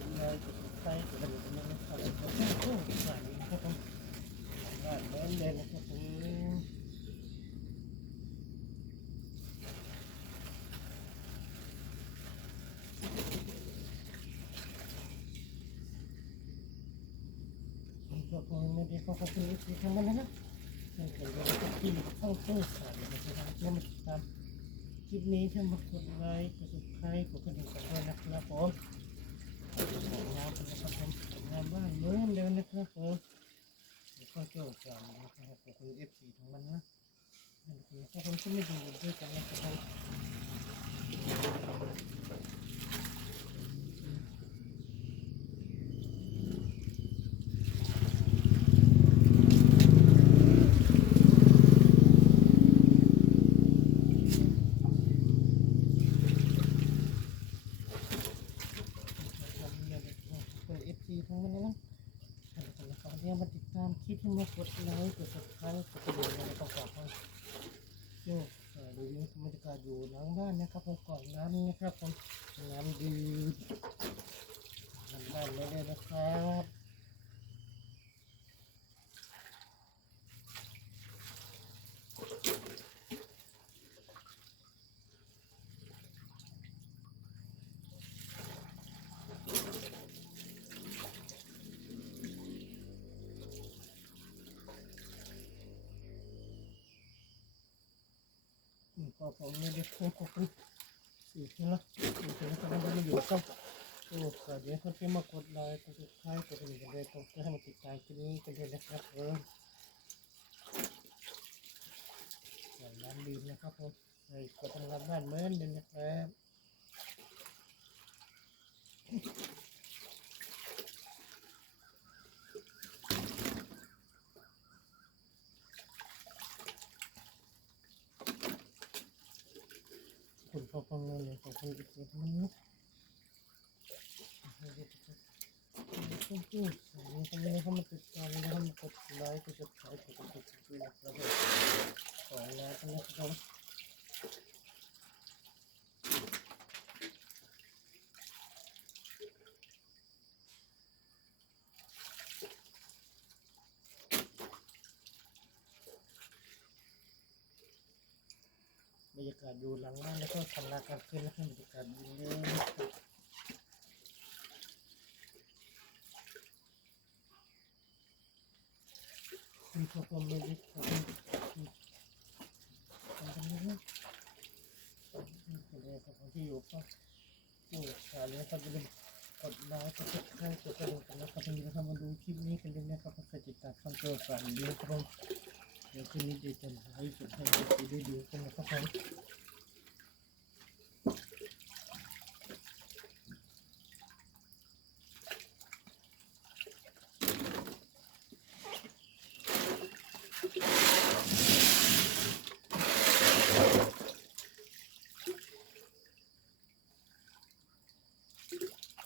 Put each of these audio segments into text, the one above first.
ดเลยกดไฟกดอะไรกันนะครับผมก็ต้องช่วงสามนี้ครับผมงานเดินเดินนะครับผมผมก็คงไม่ได้เข้าไปที่ทำมันนะนี่คือเราจะกินข้าวต้มสามนะครับเพื่อมาติดตาม คลิปนี้ถ้ามากดไลค์กดซับสไครต์กดกระดิ่งกันด้วยนะครับผมของงานนะครับผมของงานบ้านเหมือนเดิมนะครับผมแล้วก็เจ้าจามนะครับขอบคุณเอฟซีทั้งมันนะนั่นคือถ้าคนที่ไม่ดูด้วยกันนะครับผมขอบคุณเอฟซีทั้งมันนะนะครับที่มาติดตามคลิปที่มากดไลค์กดซับสไครต์กดกระดิ่งนะครับฝากให้เจ้าดูนี้บรรยา กาศอยู่หลังบ้านนะครับผมก่อนน้ำนะครับผมน้ำดีหลังบ้านไม่ได้นะครับ พอผมไม่ได้พูดขอบคุณสี่ทีละสี่ทีละก็ไม่ได้อยู่กับโอ้สวัสดีคนที่มากดไลค์กดติดตามกดกระดิ่งกันเลยผมจะให้มาติดตามคลิปนี้กันเลยนะครับเอออย่างน้ำดื่มนะครับผมในกดทำงานบ้านเหมือนเดิมนะครับ คุณพ่อฟังเงินเลยของคุณอีกทีมันนะต้องพูดสายคนนี้เขามาติดตามนะเขามากดไลค์กดซับสไครต์กดกระดิ่งด้วยนะครับขอแล้วกันนะครับ บรรยากาศอยู่หลังบ้านแล้วก็ทำงากลางคืนแล้วก็บรรยากาศดีเลยคุณพ่อผมเลยดิขอบคุณทำกันนะขอบคุณครับที่อยู่ก็อยู่ขาเลยครับอย่าลืมกดไลค์กดซับสไครต์กดกระดิ่งกันนะครับวันนี้นะครับมาดูคลิปนี้กันเลยนะครับถ้าใครติดตามช่องตัวสามดีครับผม เดี๋ยวคืนนี้เดี๋ยวจะให้สุดให้ดูได้ดูกันนะครับผม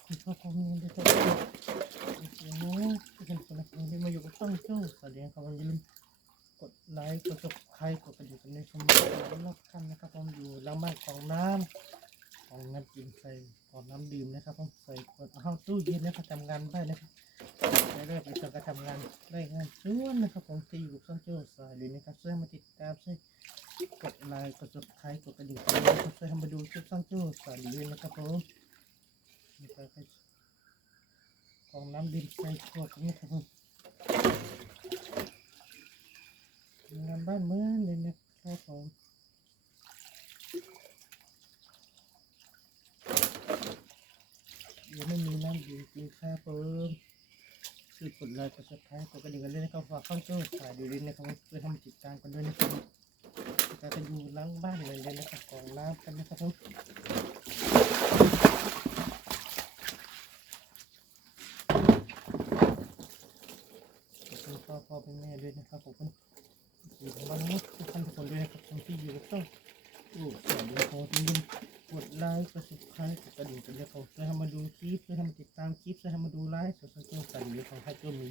คุณพ่อผมนี่ได้ตัวเสียงนู้ที่เป็นคนละคนที่มาอยู่กับช่องเจ้าสวัสดีครับวันนี้ลืมก ดไลค์กดซับสไครกดกระดิ่งกันในช่องรอบกันนะครับผมอยู่หลังบ้านของน้ำของน้ำกินใส่ของน้ำดื่มนะครับผมใส่ขวดเอาตู้เย็นนะครับทำงานได้นะครับได้ได้ไปทำการทำงานได้งานส่วนนะครับผมที่อยู่ช่องเจ้าสายดีนะครับช่วยมาติดตามช่วยกดไลค์กดซับสไครต์กดกระดิ่งกันะครับช่วยทำมาดูคลิปช่องเจ้าสายดีนะครับผมนี่ก็คือของน้ำดินใส่ขวดนี่ครับผม งานบ้านเมืองเลยนะครับผมยังไม่มีน้ำดื่มกินข้าวเพิ่มคือกดไลค์กดซับสไครต์กดกระดิ่งกันเลยนะครับฝากข้างเจ้าขายดีๆนนะครับเพื่อทำติดตามกันด้วยนะครับกาจะอยู่ล้างบ้านเลยเลยนะครับของน้ำกันนะครับผม ขอบคุณพ่อพ่อเป็นแม่ด้วยนะครับขอบคุณอยู่ของวันนี้ทุกท่านทุกคนด้วยนะครับคนที่อยู่กับช่อง อู้สวัสดีครับที่ยินกดไลค์กดซับสไครต์กดกระดิ่งกันเลยครับเพื่อให้มาดูคลิปเพื่อให้มาติดตามคลิปเพื่อให้มาดูไลฟ์สดๆกันหรือของให้ก็มี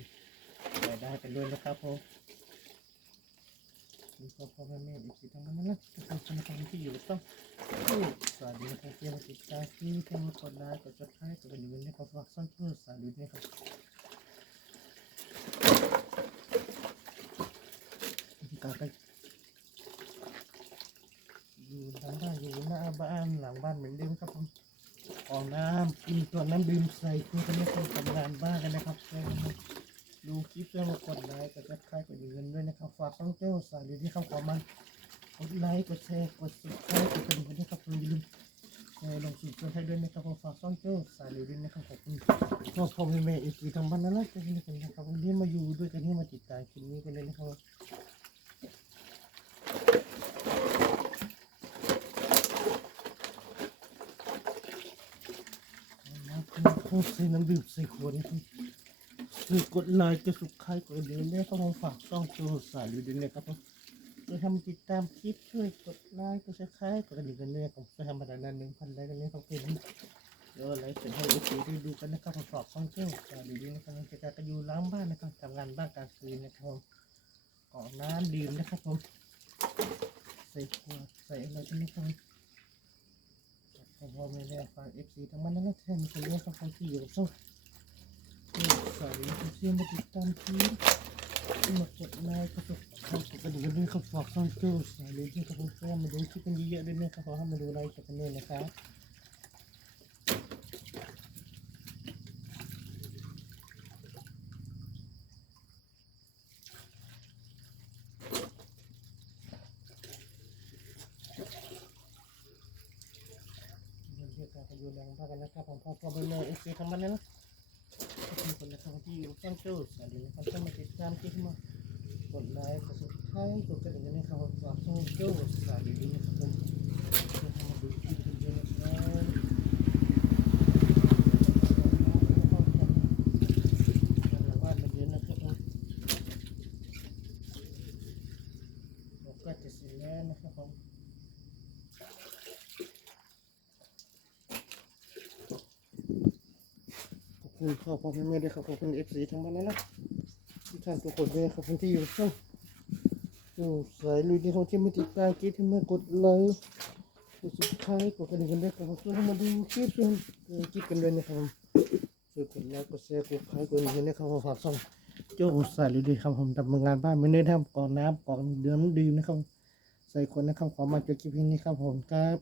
รายได้กันด้วยนะครับผมดีพ่อพ่อแม่แม่อีกสิทั้งนั้นนะทุกคนคนทำที่อยู่ต้องสู้สวัสดีนะครับเพื่อนติดตามที่ทำกดไลค์กดซับสไครต์กดกระดิ่งนะครับฝากซ่อนเพื่อนสดีนะครับการ ไปอยู่หลังบ้าอยู่หน้าบ้านหลังบ้านเหมือนเดิมครับผมออกน้ำกินตัวน้ำดื่มใส่คุยกันในคนทำงานบ้านกันนะครับเพื่อนดูคลิปแล้วกดไลค์กดซับสไครต์กดอย่าลืมด้วยนะครับฝากช่องเจ้าสายดีที่เข้าขอมากดไลค์กดแชร์กดซับสไครต์กดกระดิ่งด้วยนะครับอย่าลืมแชร์ลงสู่เพื่อนให้ด้วยนะครับฝากช่องเจ้าสายดีด้วยนะครับขอบคุณพ่อพ่อแม่แม่อีกทีทางบ้านนั่นแหละจะนี่กันนะครับวันนี้มาอยู่ด้วยกันที่มาติดตามคลิปนี้กันเลยนะครับน้ ข้นใส่น้ำดื่มใส่ขวดนะครับคือกดไลค์กดสุดท้ายกดเดินได้ก็มาฝากช่องตัวสายอยู่ด้วยนะครับผมจะทำติดตามคลิปช่วยกดไลค์กดแชร์คายกดกระดิ่งกันเลยผมจะทำมาดานหนึ่งพันไลค์กันเลยครับเพื่อนเดี๋ยวไลค์เสร็จให้ดูได้ดูกันนะครับผมฝากช่องเจ้าสายอยู่ด้วยนะครับจะการกันอยู่ล้างบ้านนะครับทำงานบ้านกลางคืนนะครับผมกรอกน้ำดื่มนะครับผมใส่ขวดใส่อะไรกันนะครับ พ่อแม่แม่ฝากเอฟซีทั้งมันนั่นแหละแทนคนเลี้ยงครับคนที่อยู่กับช่องสวัสดีคุณเชื่อมาติดตามทีมากดไลค์กดติดตามกดกระดิ่งด้วยครับฝากช่องเจ้าสวัสดีที่ครับเพื่อนมาดูคลิปกันเยอะๆด้วยนะครับขอให้มาดูไลค์กันด้วยนะครับเจะอยู่แรงพากันนะครับผมพ่อพ่อเบอร์เนอร์เอฟซีทั้งมันนะขอบคุณคนนะครับที่อยู่ช่องโจ้สวัสดีนะครับท่านมาติดตามคลิปมากดไลค์กดซับสไครต์กดกระดิ่งกันนะครับฝากช่องโจ้สวัสดีนะครับผมจะทำมาดูคลิปกันเยอะนะครับหลังบ้านมาเยอะนะครับผมผมก็จะเสร็จแล้วนะครับผม ขอบคุณแม่ด้วยครับขอบคุณเอฟซีทั้งบ้านนั้นนะทุกท่านทุกคนด้วยครับคนที่อยู่ช่องอยู่สายลุยที่เขาที่มาติดตามคลิปที่มากดไลค์กดสุดท้ายกดกระดิ่งกันด้วยครับช่วยให้มาดูคลิปช่วยดูคลิปกันด้วยนะครับช่วยกดไลค์กดแชร์กดไลค์กดกระดิ่งกันด้วยครับฝากช่งโจ้สายลุยดีครับผมทำงานบ้านไม่ได้ทำกอกน้ำกอกเดือมดื่มนะครับใส่คนนะครับขอมาเจบคลิปนี้ครับผมครับ